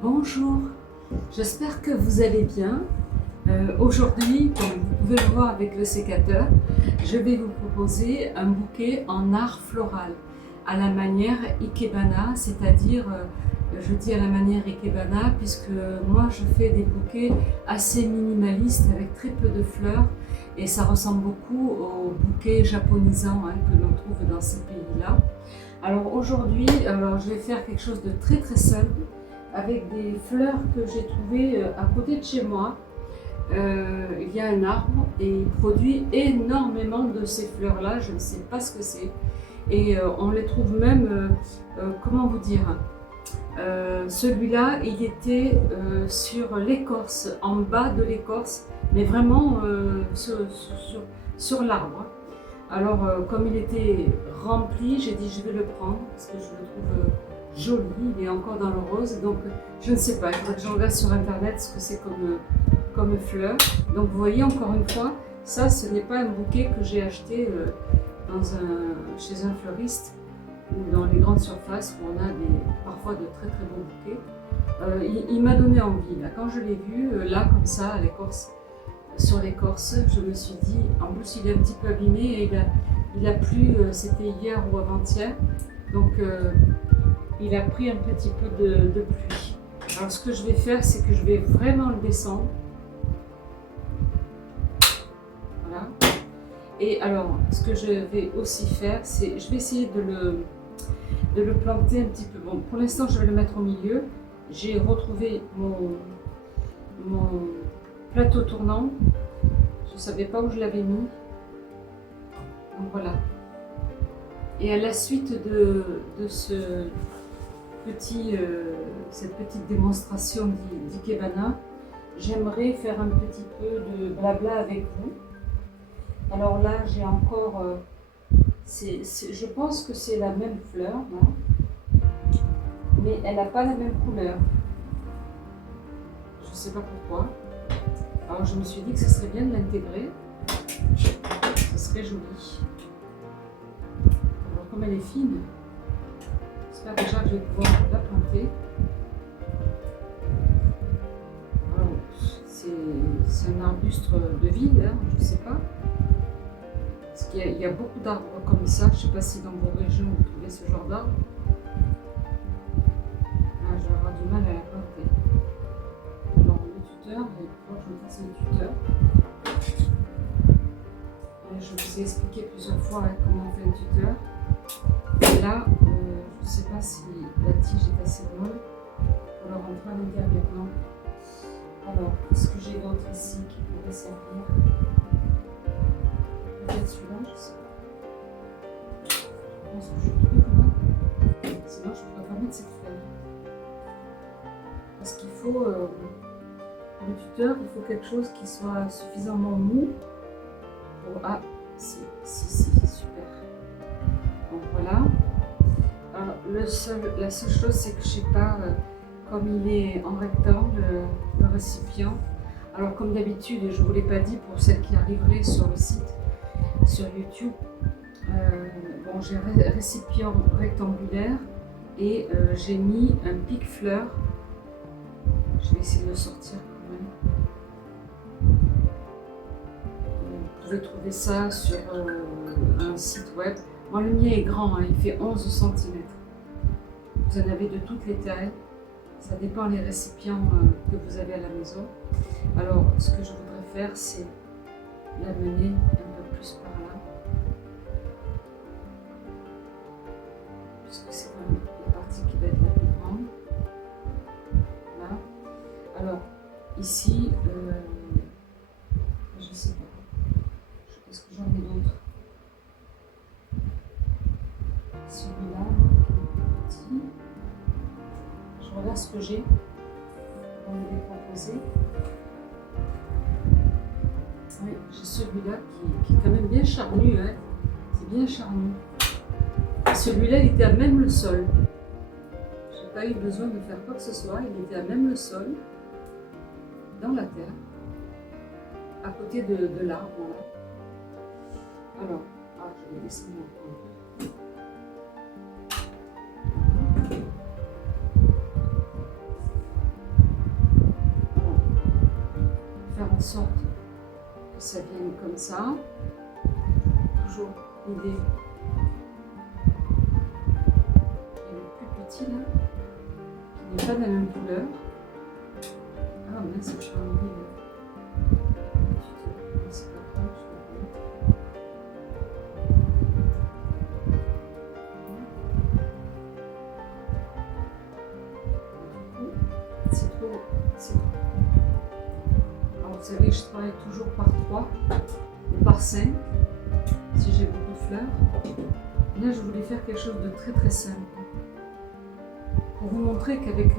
Bonjour, j'espère que vous allez bien. Aujourd'hui, comme vous pouvez le voir avec le sécateur, je vais vous proposer un bouquet en art floral à la manière Ikebana, c'est-à-dire, je dis à la manière Ikebana puisque moi je fais des bouquets assez minimalistes avec très peu de fleurs et ça ressemble beaucoup aux bouquets japonisants que l'on trouve dans ces pays-là. Alors aujourd'hui, je vais faire quelque chose de très simple avec des fleurs que j'ai trouvées à côté de chez moi. Il y a un arbre et il produit énormément de ces fleurs-là, je ne sais pas ce que c'est. Et on les trouve même, comment vous dire, celui-là, il était sur l'écorce, en bas de l'écorce, mais vraiment sur l'arbre. Alors, comme il était rempli, j'ai dit je vais le prendre parce que je le trouve joli, il est encore dans le rose. Donc, je ne sais pas, il faudrait que je regarde sur internet ce que c'est comme fleur. Donc, vous voyez encore une fois, ça, ce n'est pas un bouquet que j'ai acheté chez un fleuriste ou dans les grandes surfaces où on a parfois de très beaux bouquets. Il m'a donné envie. Là, quand je l'ai vu, là, comme ça, à l'écorce, sur l'écorce, je me suis dit, en plus il est un petit peu abîmé et il a plu, c'était hier ou avant-hier, donc il a pris un petit peu de pluie. Alors ce que je vais faire, c'est que je vais vraiment le descendre. Voilà. Et alors, ce que je vais aussi faire, c'est, je vais essayer de le planter un petit peu. Bon, pour l'instant, je vais le mettre au milieu. J'ai retrouvé mon plateau tournant. Je ne savais pas où je l'avais mis. Donc voilà. Et à la suite de cette petite démonstration d'Ikebana, j'aimerais faire un petit peu de blabla avec vous. Alors là, j'ai encore... je pense que c'est la même fleur, là, mais elle n'a pas la même couleur. Je ne sais pas pourquoi. Alors je me suis dit que ce serait bien de l'intégrer, ce serait joli. Alors comme elle est fine, j'espère déjà que je vais pouvoir la planter. Alors c'est un arbuste de ville, je ne sais pas. Parce qu'il y a beaucoup d'arbres comme ça, je ne sais pas si dans vos régions vous trouvez ce genre d'arbre. Ah, je vais avoir du mal à la planter. Alors le tuteur, il faut que je me fasse le tuteur. Je vous ai expliqué plusieurs fois comment on fait un tuteur. Et là, je ne sais pas si la tige est assez molle pour le rentrer à l'intérieur. Non. Alors, qu'est-ce que j'ai d'autre ici qui pourrait servir? Peut-être celui-là, je ne sais pas. Je pense que je trouve là. Sinon, je pourrais pas mettre cette feuille. Parce qu'il faut, le tuteur, il faut quelque chose qui soit suffisamment mou. Ah, si, super. Donc voilà. Alors, la seule chose, c'est que je sais pas, comme il est en rectangle, le récipient. Alors, comme d'habitude, je ne vous l'ai pas dit pour celles qui arriveraient sur le site, sur YouTube, bon, j'ai un récipient rectangulaire et j'ai mis un pique-fleur. Je vais essayer de le sortir quand même. Vous pouvez trouver ça sur un site web. Moi, le mien est grand, il fait 11 cm. Vous en avez de toutes les tailles. Ça dépend des récipients que vous avez à la maison. Alors, ce que je voudrais faire, c'est l'amener un peu plus par là. Puisque c'est la partie qui va être la plus grande. Là. Alors, ici, je ne sais pas. Est-ce que j'en ai d'autres? Celui-là, petit. Je regarde ce que j'ai. On me les proposer. Oui, j'ai celui-là qui est quand même bien charnu. C'est bien charnu. Celui-là, il était à même le sol. Je n'ai pas eu besoin de faire quoi que ce soit. Il était à même le sol, dans la terre, à côté de l'arbre. Voilà. Alors, je vais descendre un peu. en sorte que ça vienne comme ça. Toujours l'idée qui est le plus petit là, qui n'est pas de la même couleur. Ah mince, j'ai envie de... C'est pas grave, je vais le c'est trop. Alors vous savez que je travaille toujours par 3 ou par 5 si j'ai beaucoup de fleurs. Et là je voulais faire quelque chose de très très simple pour vous montrer qu'avec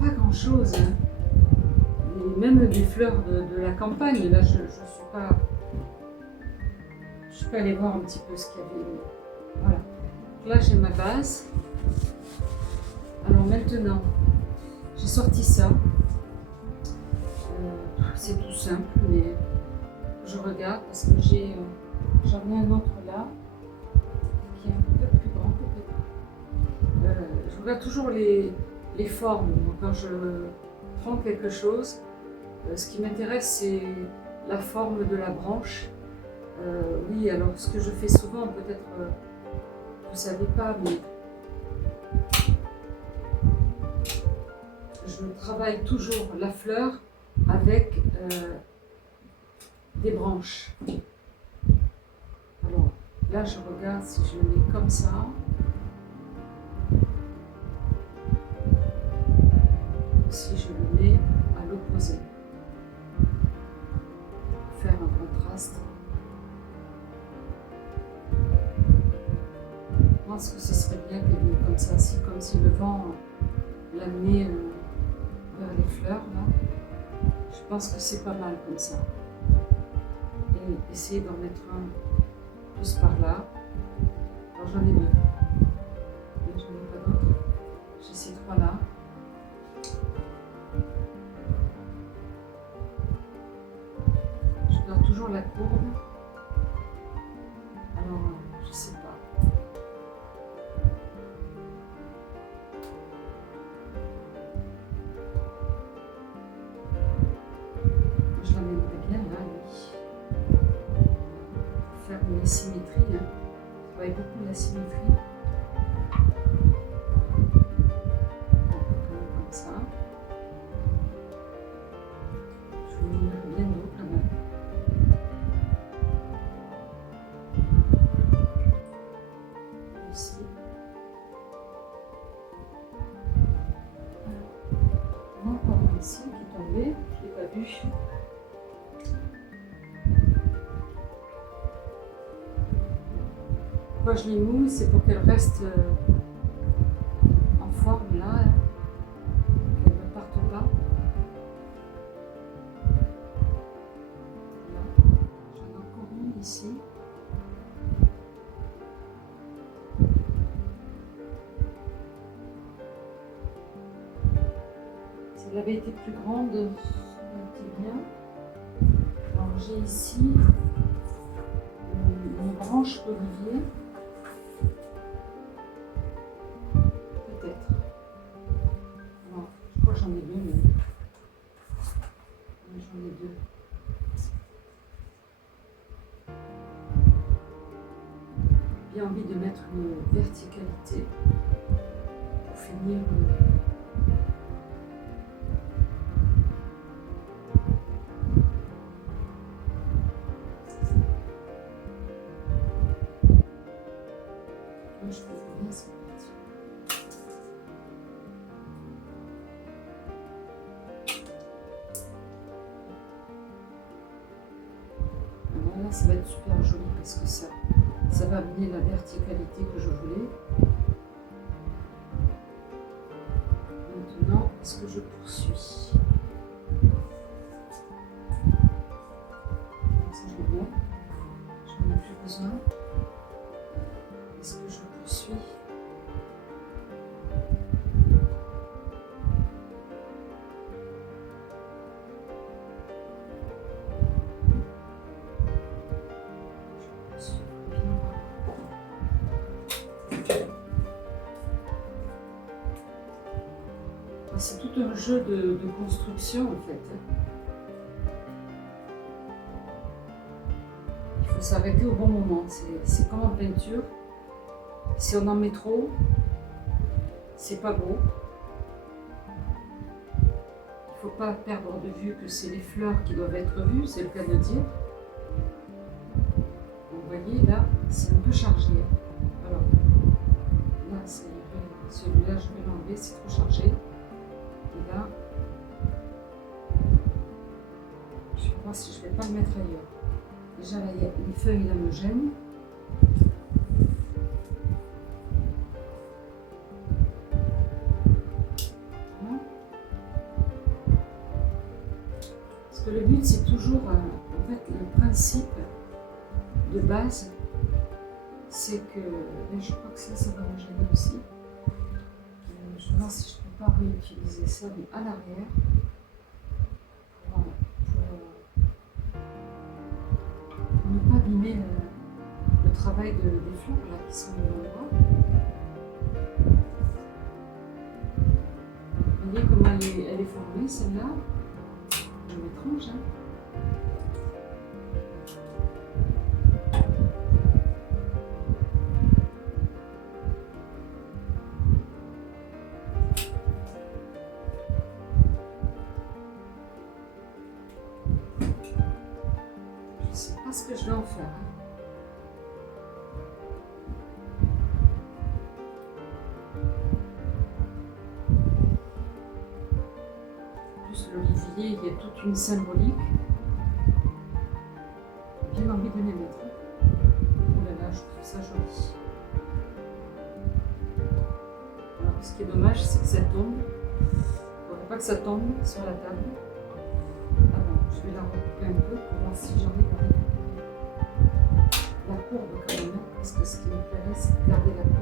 pas grand chose, hein, et même des fleurs de la campagne, là je suis pas allée voir un petit peu ce qu'il y avait. Voilà. Donc là j'ai ma base. Alors maintenant j'ai sorti ça. C'est tout simple, mais je regarde parce que j'en ai un autre là qui est un peu plus grand peut-être. Je regarde toujours les formes. Quand je prends quelque chose, ce qui m'intéresse c'est la forme de la branche. Oui, alors ce que je fais souvent, peut-être vous ne savez pas, mais je travaille toujours la fleur avec des branches. Alors là, je regarde si je le mets comme ça. Si je le mets à l'opposé. Pour faire un contraste. Je pense que ce serait bien qu'elle vienne comme ça, comme si le vent l'amenait vers les fleurs là. Je pense que c'est pas mal comme ça. Et essayer d'en mettre un plus par là. Alors j'en ai 2. J'en ai pas d'autres. J'ai ces 3 là. Je garde toujours la courbe. Alors je sais pas. Je l'amènerais bien là, oui. Pour faire une symétrie. Hein. Je travaille beaucoup la symétrie. Comme ça. Je vais l'amènerais bien haut quand même. Ici. Alors, encore un ici qui est tombé, je ne l'ai pas vu. Pourquoi je l'émouille, c'est pour qu'elle reste en forme là, hein, qu'elle ne parte pas. Là, j'en ai encore une ici. Si elle avait été plus grande, ça aurait été bien. Alors j'ai ici une branche d'olivier. Peut-être. Non, je crois que j'en ai 2 même. Oui, j'en ai 2. J'ai envie de mettre une verticalité pour finir. Je trouve bien ça. Là, ça va être super joli parce que ça va amener la verticalité que je voulais. Maintenant, est-ce que je poursuis? Ça, je l'ai bien. J'en ai plus besoin. Est-ce que je poursuis? C'est tout un jeu de construction en fait. s'arrêter au bon moment. C'est comme en peinture. Si on en met trop, c'est pas beau. Il faut pas perdre de vue que c'est les fleurs qui doivent être vues, c'est le cas de dire. Vous voyez, là, c'est un peu chargé. Alors, là, celui-là, je vais l'enlever, c'est trop chargé. Et là, je vais voir si je ne vais pas le mettre ailleurs. Déjà, là, les feuilles, là, me gênent. Voilà. Parce que le but, c'est toujours, en fait, le principe de base, c'est que, là, je crois que ça va me gêner aussi. Je vais voir si je ne peux pas réutiliser ça, mais à l'arrière. Pour ne pas abîmer le travail des fleurs là, qui sont dans le bras. Vous voyez comment elle est formée, celle-là. Elle est étrange, hein. Je ne sais pas ce que je vais en faire. Hein. L'olivier, il y a toute une symbolique. J'ai bien envie de les mettre. Oh là là, je trouve ça joli. Alors, ce qui est dommage, c'est que ça tombe. Il ne faudrait pas que ça tombe sur la table. Alors, je vais la recouper un peu pour voir si j'arrive à récupérer la courbe quand même. Parce que ce qui me plairait, c'est de garder la courbe.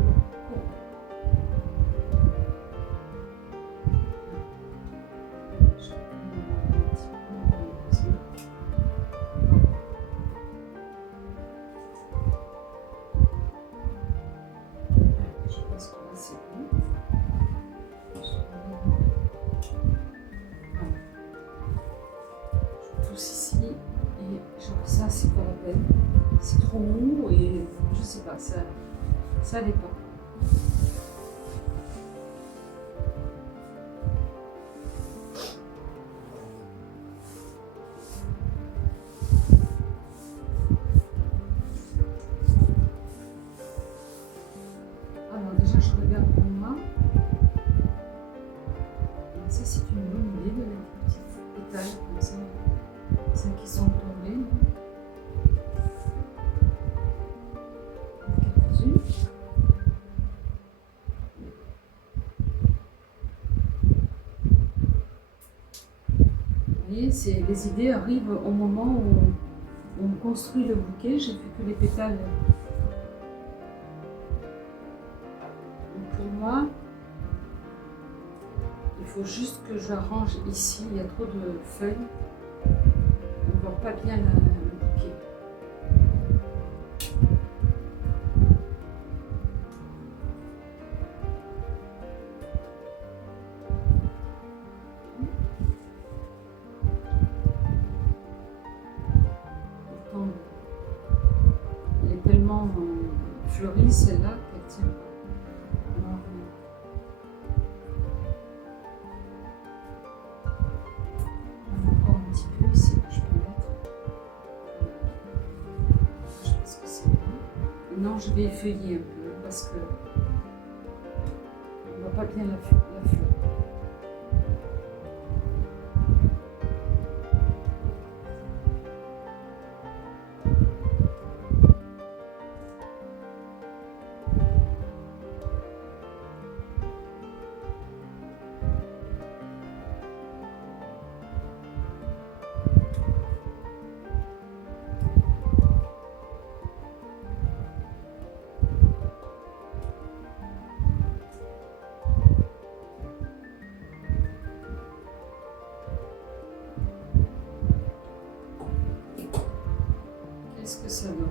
Ici et genre ça c'est pas la peine, c'est trop mou et je sais pas, ça allait pas. Alors déjà je regarde pour moi. Ça c'est une bonne idée de mettre une petite pétale comme ça. Celles qui sont tombées. Quelques-unes. Vous voyez, les idées arrivent au moment où on construit le bouquet. J'ai vu que les pétales. Donc pour moi, il faut juste que j'arrange ici. Il y a trop de feuilles. On ne voit pas bien le bouquet. Pourtant, elle est tellement fleurie celle-là qu'elle tient pas. Alors, encore un petit peu ici que je peux mettre. Je pense que c'est bon. Non, je vais effeuiller un peu parce que on ne voit pas bien la fleur. Qu'est-ce que ça donne?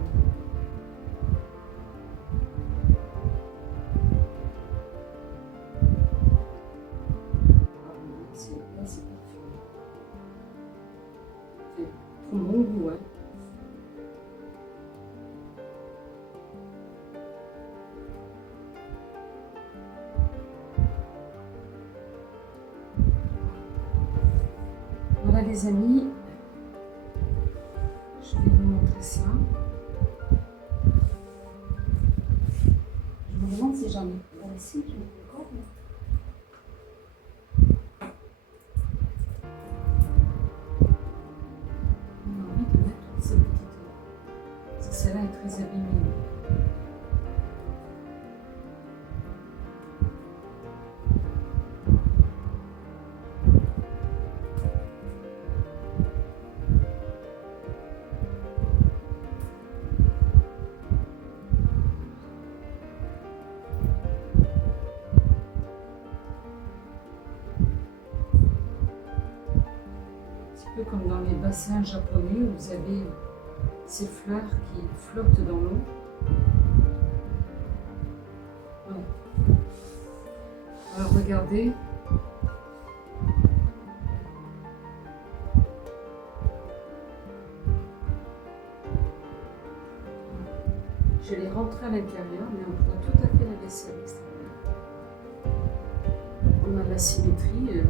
Là, c'est parfait. C'est trop bon goût, ouais. les amis, je vais vous montrer ça. Je me demande si j'en ai pas ici, je me encore. On a envie de mettre toutes ces petites. Parce que celle-là est très abîmée. Un peu comme dans les bassins japonais où vous avez ces fleurs qui flottent dans l'eau. Voilà. Alors regardez. Je l'ai rentré à l'intérieur, mais on voit tout à fait la vaisselle extérieure. On a la symétrie.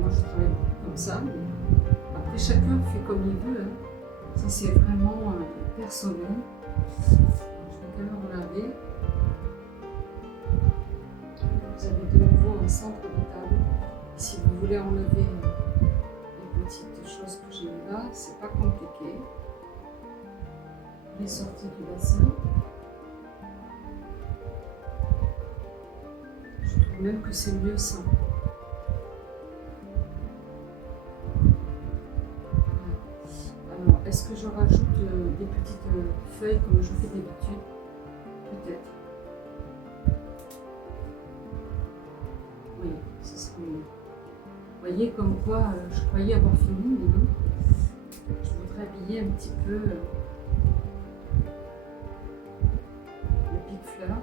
Moi je travaille comme ça, mais après chacun fait comme il veut. Hein. Ça c'est vraiment personnel. Je vais quand même regarder. Vous avez de nouveau un centre de table. Si vous voulez enlever les petites choses que j'ai mis là, c'est pas compliqué. Les sorties du bassin. Je trouve même que c'est mieux ça. Alors, est-ce que je rajoute des petites feuilles comme je fais d'habitude? Peut-être. Oui, ce serait mieux. Vous voyez comme quoi je croyais avoir fini, mais non. Je voudrais habiller un petit peu le pique-fleur.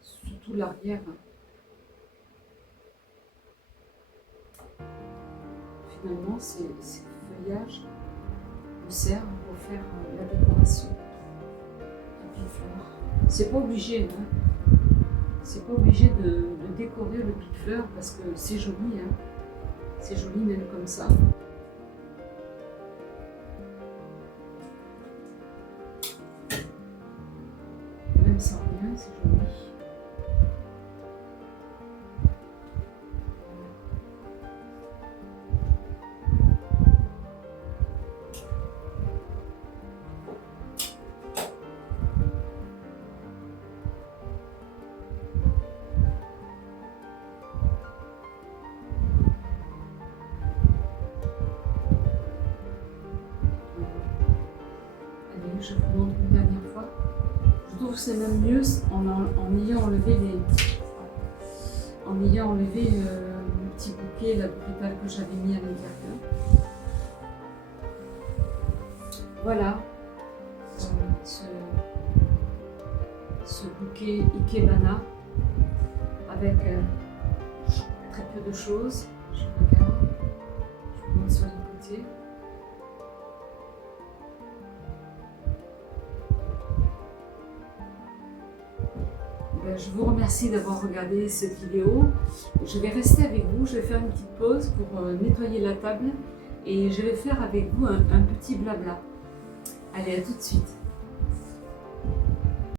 Surtout l'arrière. Finalement, ces feuillages me servent pour faire la décoration du pique-fleur. C'est pas obligé, hein. C'est pas obligé de décorer le pique-fleur parce que c'est joli, hein. C'est joli même comme ça. Même sans rien, c'est joli. Je vous montre une dernière fois. Je trouve que c'est même mieux en ayant enlevé le petit bouquet, la pétale que j'avais mis à l'intérieur. Voilà ce bouquet Ikebana avec très peu de choses. Je regarde, je vous montre sur les côtés. Je vous remercie d'avoir regardé cette vidéo. Je vais rester avec vous, je vais faire une petite pause pour nettoyer la table et je vais faire avec vous un petit blabla. Allez, à tout de suite.